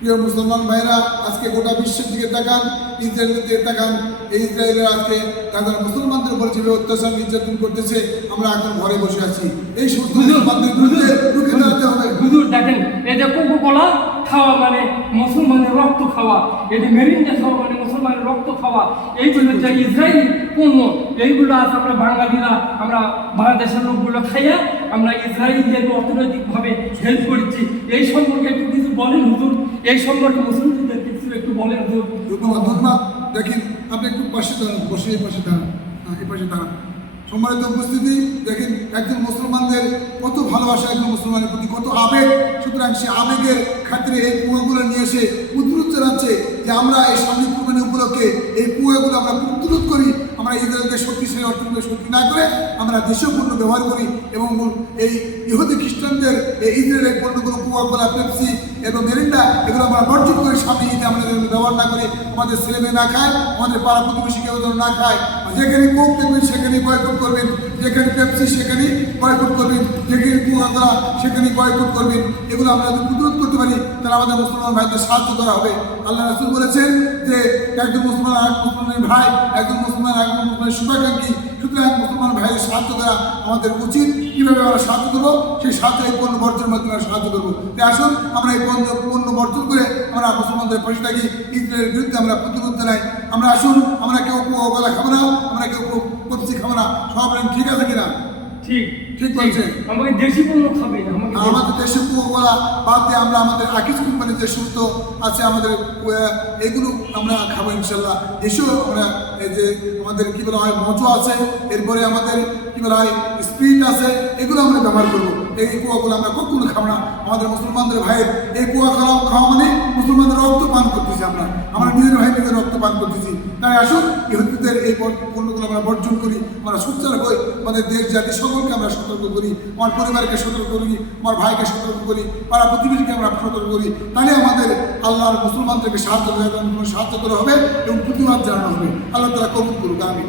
প্রিয় মুসলমান ভাইরা, আজকে গোটা বিশ্বের দিকে তাকান, ইসরায়েলের দিকে তাকান। এই ইসরায়েলের আজকে তাদের মুসলমানদের উপর যেভাবে অত্যাচার নির্যাতন করতেছে, আমরা এখন ঘরে বসে আছি। এই সমস্ত মুসলমানদের বিরুদ্ধে রুখে দাঁড়াতে হবে। হুজুর দেখেন, এই যে কোকা-কোলা খাওয়া মানে মুসলমানের রক্ত খাওয়া, এই যে মেরিন্ডা খাওয়া মানে মুসলমানের রক্ত খাওয়া, এইগুলো যে ইসরায়েলি পণ্য, এইগুলো আজ আমরা বাঙালিরা, আমরা বাংলাদেশের লোকগুলো খাইয়া আমরা ইসরায়েলদের অর্থনৈতিকভাবে হেল্প করছি। এই সম্পর্কে একটু কিছু বলেন হুজুর, এই সম্পর্কে মুসলিমদের কিছু একটু বলেন হুজুর। ধন্যবাদ। দেখেন, আপনি একটু পাশে দাঁড়ান, বসে এই পাশে দাঁড়ান, এই পাশে দাঁড়ান। সম্মানিত উপস্থিতি, দেখেন একজন মুসলমানদের কত ভালোবাসা, একজন মুসলমানের প্রতি কত আবেগ। সুতরাং সে আবেগের খাতিরে এই কুয়াগুলো নিয়ে এসে প্রতিরোধ জানাচ্ছে যে আমরা এই সামনে কুরবানি উপলক্ষে এই কুয়াগুলো আমরা প্রতিরোধ করি। আমরা ইসরায়েলকে শক্তিশালী অর্থনৈতিক শক্তি না করে আমরা দেশীয় পণ্য ব্যবহার করি এবং এই ইহুদি খ্রিস্টানদের এই ইসরায়েলের পণ্যগুলো কুয়াগুলা, পেপসি এবং মেরিন্ডা এগুলো আমরা বর্জন করি। সামনে ঈদে আমরা এগুলো ব্যবহার না করি, আমাদের ছেলেমেয়ে না খায়, আমাদের পাড়া প্রতিবেশী কেউ যেন না খায়। যেখানে কোক দেখবেন সেখানে বয়কট করবেন, যেখানে পেপসি সেখানে বয়কট করবেন, যেখানে কুয়াগুলা সেখানে বয়কট করবেন। এগুলো আমরা যদি প্রতিরোধ করতে পারি তাহলে আমাদের মুসলমান ভাইদের সাহায্য করা হবে। আল্লাহ রাসূল বলেছেন যে একজন মুসলমান আর মুসলমানের ভাই, একজন মুসলমান আর একজন মুসলমানের শুভাকাঙ্ক্ষী। সুতরাং মুসলমান ভাইয়ের সাহায্য করা আমাদের উচিত। কীভাবে আমরা সাহায্য করবো? সেই সাহায্য এই পণ্য বর্জনের মাধ্যমে আমরা সাহায্য করবো। তাই আসুন আমরা এই পণ্য বর্জন করে আমরা মুসলমানদের পাশে থাকি, ইসরায়েলের বিরুদ্ধে আমরা প্রতিরোধ জানাই। আমরা আসুন, আমরা কেউ কুয়াগুলা খাবো না, আমরা কেউ পেপসি খাবো না। সব ঠিক আছে কিনা? ঠিক বলছে। আমাকে দেশি পণ্য খাবে না, আমাদের দেশে কুয়াগুলা বাদ দিয়ে আমরা আমাদের আকিজ কোম্পানির যে সমস্ত আছে আমাদের এগুলো আমরা খাবো ইনশাল্লাহ। দেশেও আমরা এই যে আমাদের কী বলা হয় মজো আছে, এরপরে আমাদের কী বলা হয় স্প্রিট আছে, এগুলো আমরা ব্যবহার করবো। এই কুয়াগুলো আমরা কখনো খাবো না। আমাদের মুসলমানদের ভাইয়ের এই কুয়া খাওয়া মানে মুসলমানদের রক্ত পান করতেছি, আমরা নিজের ভাই নিজের রক্ত পান করতেছি। তাই আসুন ইহুদিদের এই পণ্যগুলো আমরা বর্জন করি, আমরা সোচ্চার হই, আমাদের দেশ জাতি সকলকে আমরা সতর্ক করি, আমার পরিবারকে সতর্ক করি, আমার ভাইকে সতর্ক করি, পাড়া প্রতিবেশীকে আমরা সতর্ক করি। তাহলে আমাদের আল্লাহর মুসলমানদেরকে সাহায্য করা হবে এবং প্রতিবাদ জানানো হবে। আল্লাহ তাআলা কবুল করুক। আমিন।